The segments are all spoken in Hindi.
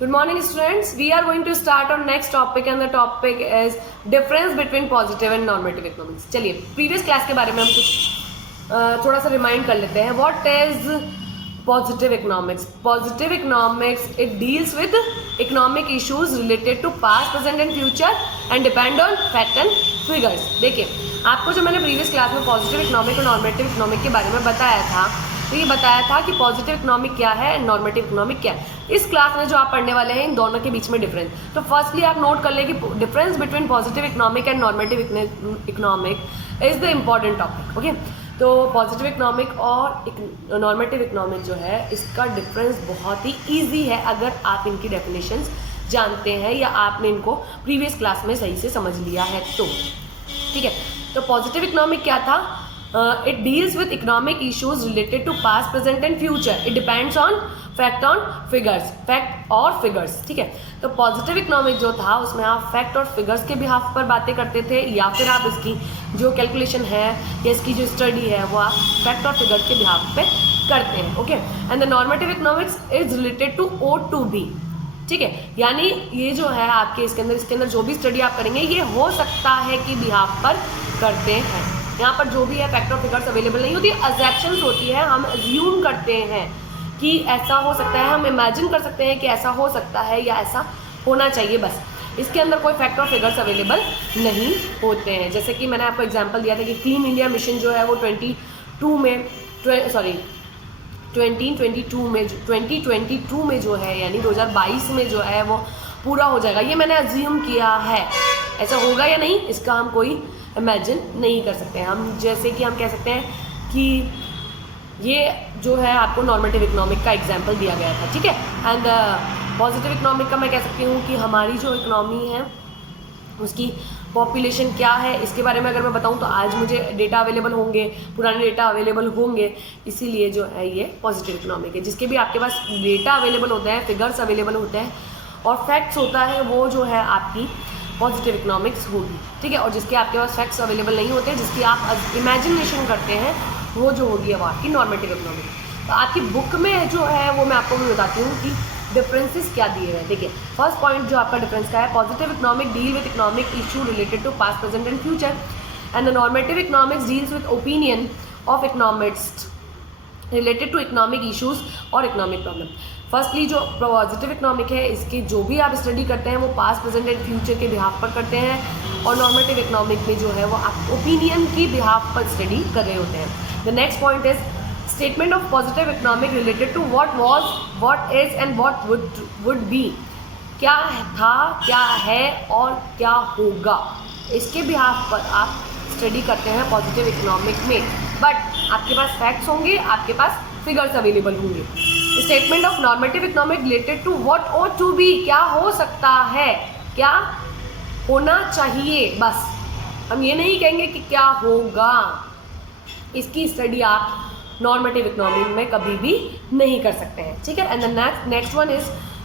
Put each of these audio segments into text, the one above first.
Good morning, students. We are going to start our next topic, and the topic is difference between positive and normative economics. चलिए previous class के बारे में हम कुछ थोड़ा सा रिमाइंड कर लेते हैं. What is positive economics? Positive economics, it deals with economic issues related to past, present and future and depend on fact and figures. देखिए, आपको जो मैंने previous class में positive economic और normative economic के बारे में बताया था, तो ये बताया था कि पॉजिटिव इकोनॉमिक क्या है, नॉर्मेटिव इकोनॉमिक क्या है. इस क्लास में जो आप पढ़ने वाले हैं इन दोनों के बीच में डिफरेंस. तो फर्स्टली आप नोट कर लें कि difference between positive economic and normative economic is the important topic. Okay, तो पॉजिटिव इकोनॉमिक और नॉर्मेटिव इकोनॉमिक जो है इसका डिफरेंस बहुत ही ईजी है अगर आप इनकी डेफिनेशंस जानते हैं या आपने इनको प्रीवियस क्लास में सही से समझ लिया है. तो ठीक है, तो पॉजिटिव इकोनॉमिक क्या था? It deals with economic issues related to past, present and future. It depends on fact और figures. ठीक है, तो पॉजिटिव इकोनॉमिक जो था उसमें आप फैक्ट और फिगर्स के बिहाफ पर बातें करते थे, या फिर आप इसकी जो कैलकुलेशन है या इसकी जो स्टडी है वो आप फैक्ट और फिगर्स के बिहाफ पे करते हैं. Okay, and the normative economics is related to ought to be. ठीक है, यानी ये जो है आपके इसके अंदर जो भी स्टडी आप करेंगे ये हो सकता है कि बिहाफ पर करते हैं. यहाँ पर जो भी है फैक्ट और फिगर्स अवेलेबल नहीं होती, अजैप्शंस होती है. हम अज्यूम करते हैं कि ऐसा हो सकता है, हम इमेजिन कर सकते हैं कि ऐसा हो सकता है या ऐसा होना चाहिए. बस इसके अंदर कोई फैक्ट और फिगर्स अवेलेबल नहीं होते हैं. जैसे कि मैंने आपको एग्जांपल दिया था कि क्लीन इंडिया मिशन जो है वो 2022 में जो है यानी 2022 में जो है वो पूरा हो जाएगा. ये मैंने अज्यूम किया है. ऐसा होगा या नहीं इसका हम कोई इमेजिन नहीं कर सकते हैं. हम जैसे कि हम कह सकते हैं कि ये जो है आपको नॉर्मेटिव इकोनॉमिक का एग्जांपल दिया गया था. ठीक है, एंड पॉजिटिव इकोनॉमिक का मैं कह सकती हूँ कि हमारी जो इकोनॉमी है उसकी पॉपुलेशन क्या है इसके बारे में अगर मैं बताऊँ तो आज मुझे डेटा अवेलेबल होंगे, पुराने डेटा अवेलेबल होंगे, इसीलिए जो है ये पॉजिटिव इकोनॉमिक है. जिसके भी आपके पास डेटा अवेलेबल होते हैं, फिगर्स अवेलेबल होते हैं और फैक्ट्स होता है, वो जो है आपकी पॉजिटिव इकोनॉमिक्स होगी. ठीक है, और जिसके आपके पास फैक्ट्स अवेलेबल नहीं होते, जिसकी आप इमेजिनेशन करते हैं, वो जो होगी वो आपकी नॉर्मेटिव इकोनॉमिक. तो आपकी बुक में जो है वो मैं आपको भी बताती हूँ कि डिफरेंसेस क्या दिए हैं. देखिए, फर्स्ट पॉइंट जो आपका डिफरेंस का है, positive economic deal with economic issue related to past, present and future, and the normative economics deals with opinion of economist related to economic issues और इकोनॉमिक प्रॉब्लम. फर्स्टली जो पॉजिटिव इकोनॉमिक है इसकी जो भी आप स्टडी करते हैं वो पास्ट, प्रेजेंट एंड फ्यूचर के बिहाफ पर करते हैं, और नॉर्मेटिव इकोनॉमिक में जो है वो आप ओपिनियन की बिहाफ पर स्टडी कर रहे होते हैं. The next point is statement of positive economic related to what was, what is and what would be. क्या था, क्या है और क्या होगा, इसके बिहाफ पर आप स्टडी करते हैं पॉजिटिव इकोनॉमिक में. बट आपके पास फैक्ट्स होंगे, आपके पास फिगर्स अवेलेबल होंगे. Statement of normative economic related to what ought to be, क्या हो सकता है, क्या होना चाहिए. बस हम ये नहीं कहेंगे कि क्या होगा. इसकी स्टडी आप नॉर्मेटिव इकोनॉमिक में कभी भी नहीं कर सकते हैं. ठीक है, and the next one is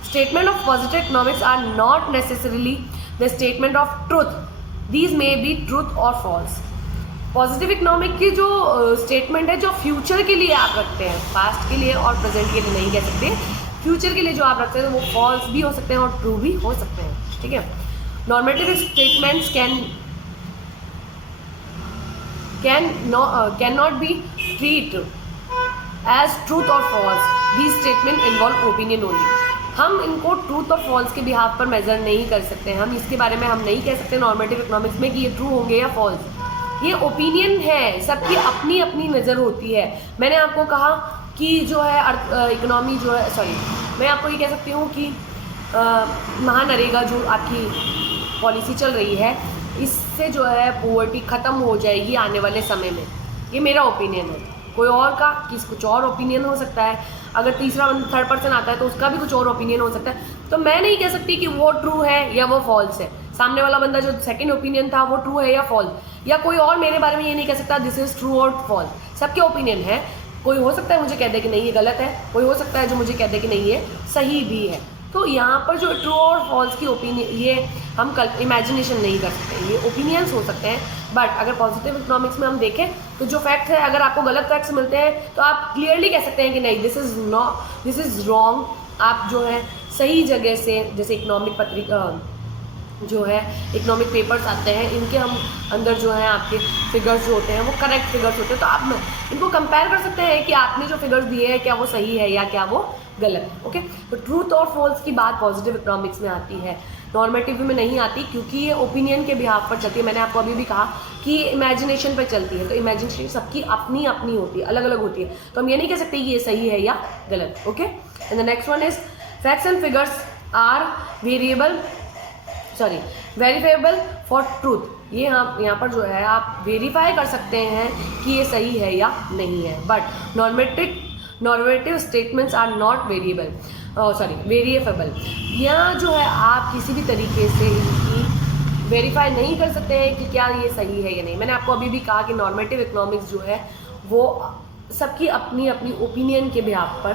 statement of positive economics are not necessarily the statement of truth. These may be truth और फॉल्स. पॉजिटिव इकोनॉमिक की जो स्टेटमेंट है जो फ्यूचर के लिए आप रखते हैं, पास्ट के लिए और प्रेजेंट के लिए नहीं कह सकते, फ्यूचर के लिए जो आप रखते हैं वो फॉल्स भी हो सकते हैं और ट्रू भी हो सकते हैं. ठीक है, normative statements can not be treat as truth और false. These statement involve opinion only. हम इनको ट्रूथ और फॉल्स के बिहाफ पर मेजर नहीं कर सकते. हम इसके बारे में हम नहीं कह सकते नॉर्मेटिव इकोनॉमिक्स में कि ये ट्रू होंगे या फॉल्स. ये ओपिनियन है, सबकी अपनी अपनी नज़र होती है. मैंने आपको कहा कि जो है इकोनॉमी जो है, सॉरी मैं आपको ये कह सकती हूँ कि महानरेगा जो आपकी पॉलिसी चल रही है इससे जो है पोवर्टी ख़त्म हो जाएगी आने वाले समय में. ये मेरा ओपिनियन है. कोई और का कुछ और ओपिनियन हो सकता है. अगर तीसरा थर्ड पर्सन आता है तो उसका भी कुछ और ओपिनियन हो सकता है. तो मैं नहीं कह सकती कि वो ट्रू है या वो फॉल्स है. सामने वाला बंदा जो सेकंड ओपिनियन था वो ट्रू है या फॉल्स, या कोई और मेरे बारे में ये नहीं कह सकता दिस इज़ ट्रू और फॉल्स. सबके ओपिनियन है. कोई हो सकता है मुझे कह दे कि नहीं ये गलत है, कोई हो सकता है जो मुझे कह दे कि नहीं ये सही भी है. तो यहाँ पर जो ट्रू और फॉल्स की ओपिनियन ये हम इमेजिनेशन नहीं कर सकते, ये ओपिनियंस हो सकते हैं. बट अगर पॉजिटिव इकोनॉमिक्स में हम देखें तो जो फैक्ट्स है, अगर आपको गलत फैक्ट्स मिलते हैं तो आप क्लियरली कह सकते हैं कि नहीं दिस इज़ रॉन्ग. आप जो है सही जगह से, जैसे इकोनॉमिक पत्रिका जो है, इकोनॉमिक पेपर्स आते हैं, इनके हम अंदर जो है आपके फिगर्स जो होते हैं वो करेक्ट फिगर्स होते हैं, तो आप इनको कंपेयर कर सकते हैं कि आपने जो फिगर्स दिए हैं क्या वो सही है या क्या वो गलत है। ओके, तो ट्रूथ और फॉल्स की बात पॉजिटिव इकोनॉमिक्स में आती है, नॉर्मेटिव में नहीं आती, क्योंकि ये ओपिनियन के बिहाफ पर चलती है। मैंने आपको अभी भी कहा कि इमेजिनेशन पर चलती है, तो इमेजिनेशन सबकी अपनी अपनी होती है, अलग अलग होती है, तो हम ये नहीं कह सकते कि ये सही है या गलत। Okay, and the next one is facts and figures are verifiable for truth. ये हम यहाँ पर जो है आप वेरीफाई कर सकते हैं कि ये सही है या नहीं है, but normative statements are not variable. यहाँ जो है आप किसी भी तरीके से इनकी वेरीफाई नहीं कर सकते हैं कि क्या ये सही है या नहीं। मैंने आपको अभी भी कहा कि नॉर्मेटिव इकोनॉमिक्स जो है वो सबकी अपनी अपनी ओपिनियन के बिहाफ पर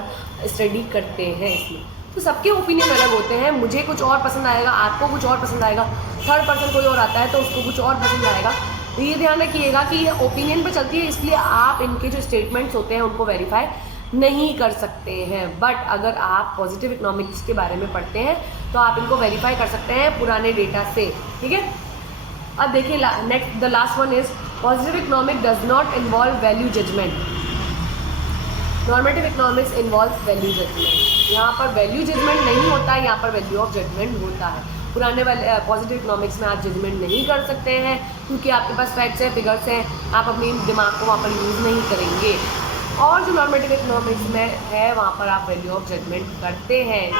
स्टडी करते हैं इसमें, तो सबके ओपिनियन अलग होते हैं। मुझे कुछ और पसंद आएगा, आपको कुछ और पसंद आएगा, थर्ड पर्सन कोई और आता है तो उसको कुछ और पसंद आएगा। तो ये ध्यान रखिएगा कि ये ओपिनियन पे चलती है, इसलिए आप इनके जो स्टेटमेंट्स होते हैं उनको वेरीफाई नहीं कर सकते हैं। बट अगर आप पॉजिटिव इकोनॉमिक्स के बारे में पढ़ते हैं तो आप इनको वेरीफाई कर सकते हैं पुराने डेटा से। ठीक है, अब देखिए next, the last one is positive economic does not involve value judgement, normative economics involve value judgement. यहाँ पर वैल्यू जजमेंट नहीं होता है, यहाँ पर वैल्यू ऑफ जजमेंट होता है। पुराने वाले पॉजिटिव इकोनॉमिक्स में आप जजमेंट नहीं कर सकते हैं, क्योंकि आपके पास फैक्ट्स हैं, फिगर्स हैं, आप अपनी दिमाग को वहाँ पर यूज़ नहीं करेंगे। और जो नॉर्मेटिव इकोनॉमिक्स में है वहाँ पर आप वैल्यू ऑफ जजमेंट करते हैं।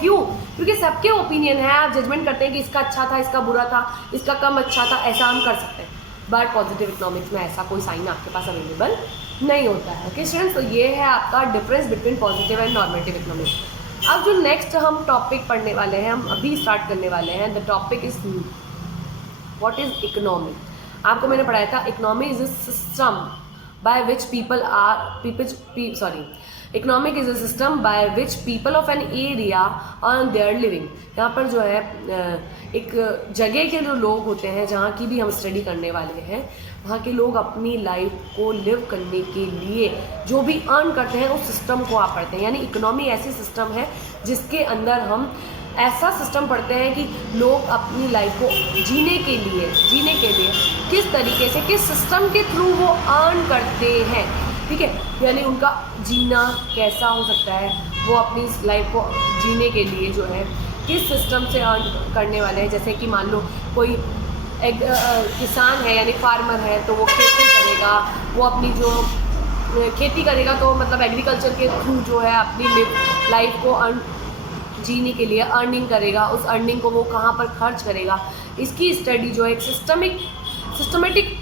क्यों? क्योंकि सबके ओपिनियन है, आप जजमेंट करते हैं कि इसका अच्छा था, इसका बुरा था, इसका कम अच्छा था, ऐसा हम कर सकते हैं। बट पॉजिटिव इकोनॉमिक्स में ऐसा कोई साइन आपके पास अवेलेबल नहीं होता है। ओके स्टूडेंट्स, तो ये है आपका difference between positive and normative economics. अब जो नेक्स्ट हम टॉपिक पढ़ने वाले हैं, हम अभी स्टार्ट करने वाले हैं, the topic is what is economy. आपको मैंने पढ़ाया था economy is a system by which economic is a system by which people of an area earn their living। यहाँ पर जो है एक जगह के जो लोग होते हैं, जहाँ की भी हम स्टडी करने वाले हैं, वहाँ के लोग अपनी लाइफ को लिव करने के लिए जो भी अर्न करते हैं उस सिस्टम को आप पढ़ते हैं। यानी इकोनॉमी ऐसी सिस्टम है जिसके अंदर हम ऐसा सिस्टम पढ़ते हैं कि लोग अपनी लाइफ को जीने के लिए किस तरीके से, किस सिस्टम के थ्रू वो अर्न करते हैं। ठीक है, यानी उनका जीना कैसा हो सकता है, वो अपनी लाइफ को जीने के लिए जो है किस सिस्टम से अर्न करने वाले हैं। जैसे कि मान लो कोई एक किसान है यानी फार्मर है, तो वो खेती करेगा, वो अपनी जो खेती करेगा तो मतलब एग्रीकल्चर के थ्रू जो है अपनी लाइफ को जीने के लिए अर्निंग करेगा। उस अर्निंग को वो कहाँ पर खर्च करेगा, इसकी स्टडी जो है एक सिस्टमेटिक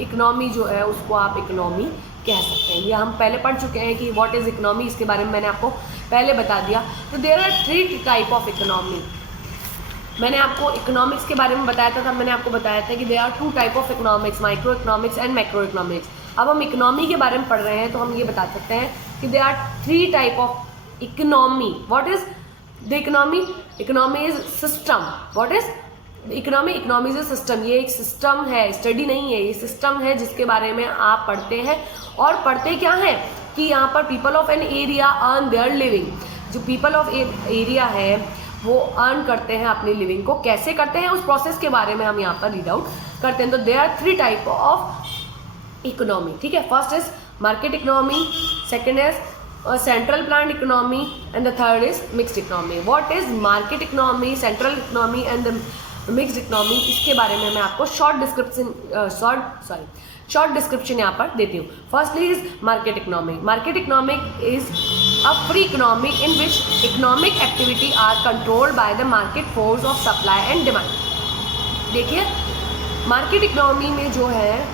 इकोनॉमी जो है उसको आप इकोनॉमी कह सकते हैं। ये हम पहले पढ़ चुके हैं कि व्हाट इज़ इकोनॉमी, इसके बारे में मैंने आपको पहले बता दिया। तो there are 3 type of economy. मैंने आपको इकोनॉमिक्स के बारे में बताया था, तब मैंने आपको बताया था कि there are 2 type of economics, micro economics and macro economics. अब हम इकोनॉमी के बारे में पढ़ रहे हैं तो हम ये बता सकते हैं कि there are 3 type of economy. What is the economy? Economy is system. What is economy? Economy is a system. ये एक सिस्टम है, स्टडी नहीं है, ये सिस्टम है जिसके बारे में आप पढ़ते हैं। और पढ़ते क्या है कि यहाँ पर people of an area earn their living. जो पीपल ऑफ एरिया है वो अर्न करते हैं अपनी लिविंग को, कैसे करते हैं उस प्रोसेस के बारे में हम यहाँ पर रीड आउट करते हैं। तो there are 3 type of economy. ठीक है, first is market economy, second is central planned economy and the third is mixed economy. What is market economy, central economy and the mixed economy, इसके बारे में मैं आपको शॉर्ट डिस्क्रिप्शन यहाँ पर देती हूँ। Firstly is market economy. Market economic is a free economy in which economic activity are controlled by the market force of supply and demand. देखिए, मार्केट इकोनॉमी में जो है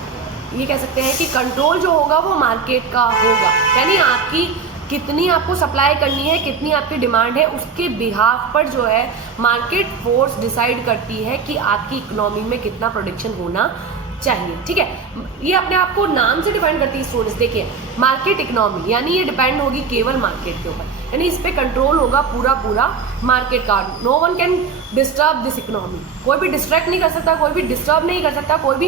ये कह सकते हैं कि कंट्रोल जो होगा वो मार्केट का होगा, यानी आपकी कितनी आपको सप्लाई करनी है, कितनी आपकी डिमांड है, उसके बिहाफ पर जो है मार्केट फोर्स डिसाइड करती है कि आपकी इकोनॉमी में कितना प्रोडक्शन होना चाहिए। ठीक है, ये अपने आप को नाम से डिफाइन करती है स्टूडेंट्स। देखिए, मार्केट इकोनॉमी यानी ये डिपेंड होगी केवल मार्केट के ऊपर, यानी इस पे कंट्रोल होगा पूरा मार्केट का। No one can disturb this economy. कोई भी डिस्ट्रैक्ट नहीं कर सकता, कोई भी डिस्टर्ब नहीं कर सकता, कोई भी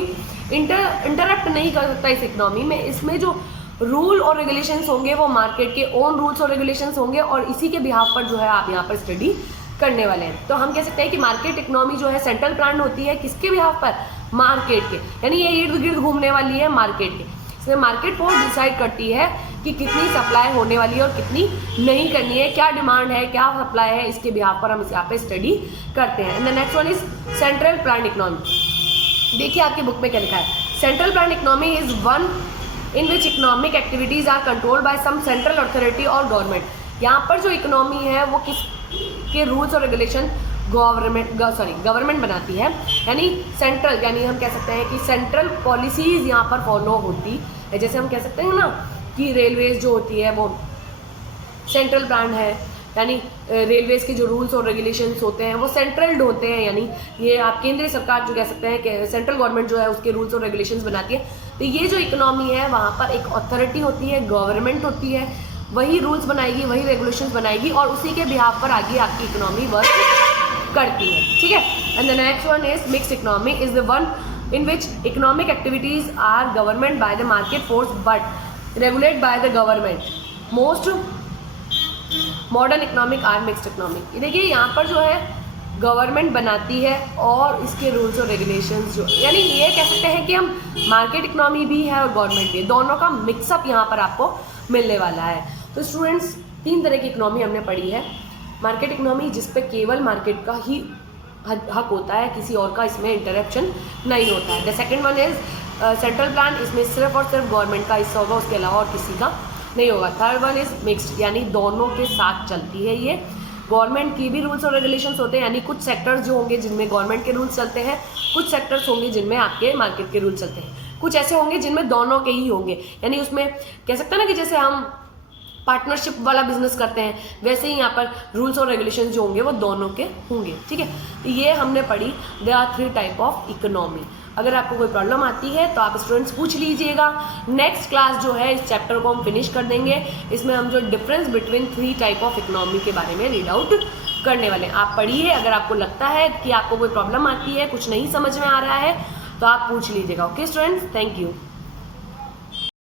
इंटरप्ट नहीं कर सकता इस इकोनॉमी में। इसमें जो रूल और रेगुलेशंस होंगे वो मार्केट के ओन रूल्स और रेगुलेशंस होंगे, और इसी के बिहाफ पर जो है आप यहाँ पर स्टडी करने वाले हैं। तो हम कह सकते हैं कि मार्केट इकोनॉमी जो है सेंट्रल प्लान होती है किसके बिहाफ पर, मार्केट के, यानी ये इर्द गिर्द घूमने वाली है मार्केट के। इसमें मार्केट फोर्स डिसाइड करती है कि कितनी सप्लाई होने वाली है और कितनी नहीं करनी है, क्या डिमांड है, क्या सप्लाई है, इसके बिहाफ पर हम इस यहाँ पे स्टडी करते हैं। And the next one is central plan economy. देखिए आपकी बुक में क्या लिखा है, central plan economy is one in which economic activities are controlled by some central authority or government. यहाँ पर जो इकोनॉमी है वो किस के रूल्स और रेगुलेशन गवर्नमेंट बनाती है, यानी सेंट्रल, यानी हम कह सकते हैं कि सेंट्रल पॉलिसीज यहाँ पर फॉलो होती है। जैसे हम कह सकते हैं ना कि रेलवेज जो होती है वो सेंट्रल प्लान है, यानी रेलवेज के जो रूल्स और रेगुलेशंस होते हैं वो सेंट्रल्ड होते हैं, यानी ये आप केंद्रीय सरकार जो कह सकते हैं कि सेंट्रल गवर्नमेंट जो है उसके रूल्स और रेगुलेशंस बनाती है। तो ये जो इकोनॉमी है वहाँ पर एक अथॉरिटी होती है, गवर्नमेंट होती है, वही रूल्स बनाएगी, वही रेगुलेशंस बनाएगी, और उसी के बिहाफ पर आगे आपकी इकोनॉमी वर्क करती है। ठीक है। And the next one is mixed economy is the one in which economic activities are governed by the market force but regulated by the government. Most modern economic are mixed economic. देखिए यहाँ पर जो है गवर्नमेंट बनाती है और इसके रूल्स और रेगुलेशंस जो, यानी ये कह सकते हैं कि हम मार्केट इकोनॉमी भी है और गवर्नमेंट भी है, दोनों का मिक्सअप यहाँ पर आपको मिलने वाला है। तो स्टूडेंट्स 3 तरह की इकोनॉमी हमने पढ़ी है। मार्केट इकोनॉमी जिस पे केवल मार्केट का ही हक होता है, किसी और का इसमें इंटरप्शन नहीं होता है। The second one is central plan, इसमें सिर्फ और सिर्फ गवर्नमेंट का हिस्सा होगा, उसके अलावा और किसी का नहीं होगा। थर्ड वन इज मिक्स्ड, यानी दोनों के साथ चलती है ये। गवर्नमेंट की भी रूल्स और रेगुलेशंस होते हैं, यानी कुछ सेक्टर्स जो होंगे जिनमें गवर्नमेंट के रूल्स चलते हैं, कुछ सेक्टर्स होंगे जिनमें आपके मार्केट के रूल्स चलते हैं, कुछ ऐसे होंगे जिनमें दोनों के ही होंगे। यानी उसमें कह सकते हैं ना कि जैसे हम पार्टनरशिप वाला बिजनेस करते हैं, वैसे ही यहाँ पर रूल्स और रेगुलेशन जो होंगे वो दोनों के होंगे। ठीक है, ये हमने पढ़ी। There are 3 type of economy. अगर आपको कोई प्रॉब्लम आती है तो आप स्टूडेंट्स पूछ लीजिएगा। नेक्स्ट क्लास जो है इस चैप्टर को हम फिनिश कर देंगे, इसमें हम जो difference between 3 type of economy के बारे में रीड आउट करने वाले हैं। आप पढ़िए, अगर आपको लगता है कि आपको कोई प्रॉब्लम आती है, कुछ नहीं समझ में आ रहा है, तो आप पूछ लीजिएगा। Okay students, thank you.